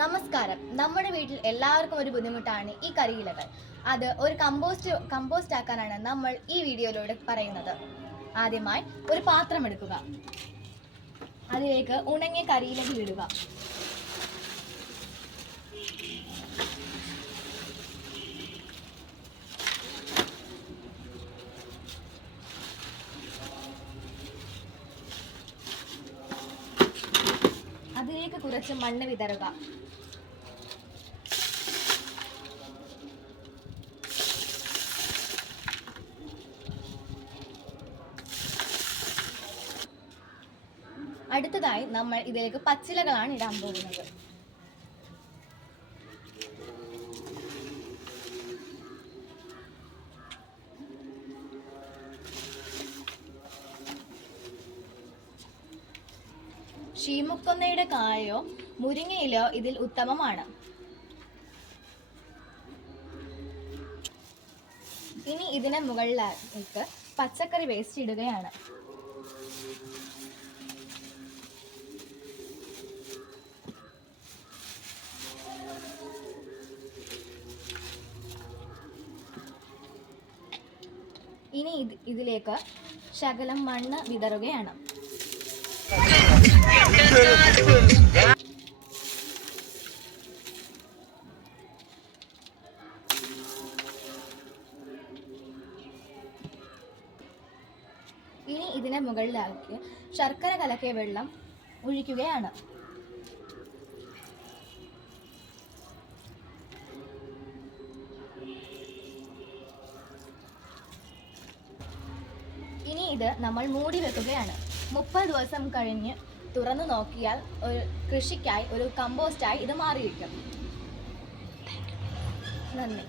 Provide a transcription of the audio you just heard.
നമസ്കാരം. നമ്മുടെ വീട്ടിൽ എല്ലാവർക്കും ഒരു ബുദ്ധിമുട്ടാണ് ഈ കരിയിലകൾ. അത് ഒരു കമ്പോസ്റ്റ് ആക്കാനാണ് നമ്മൾ ഈ വീഡിയോയിലൂടെ പറയുന്നത്. ആദ്യമായി ഒരു പാത്രം എടുക്കുക. അതിലേക്ക് ഉണങ്ങിയ കരിയിലകൾ ഇടുക. അതിലേക്ക് കുറച്ച് മണ്ണ് വിതറുക. അടുത്തതായി നമ്മൾ ഇതിലേക്ക് പച്ചിലകളാണ് ഇടാൻ പോകുന്നത്. ശീമുക്കൊന്നയുടെ കായോ മുരിങ്ങയിലോ ഇതിൽ ഉത്തമമാണ്. ഇനി ഇതിന് മുകളിലേക്ക് പച്ചക്കറി വേസ്റ്റ് ഇടുകയാണ്. ഇനി ഇതിലേക്ക് ശകലം മണ്ണ് വിതറുകയാണ്. ഇനി ഇതിനെ മുകളിലാക്കി ശർക്കര കലക്കിയ വെള്ളം ഒഴിക്കുകയാണ്. ഇനി ഇത് നമ്മൾ മൂടി വെക്കുകയാണ്. 30 ദിവസം കഴിഞ്ഞ് തുറന്നു നോക്കിയാൽ ഒരു കൃഷിക്കായി ഒരു കമ്പോസ്റ്റായി ഇത് മാറിയിരിക്കും. നന്ദി.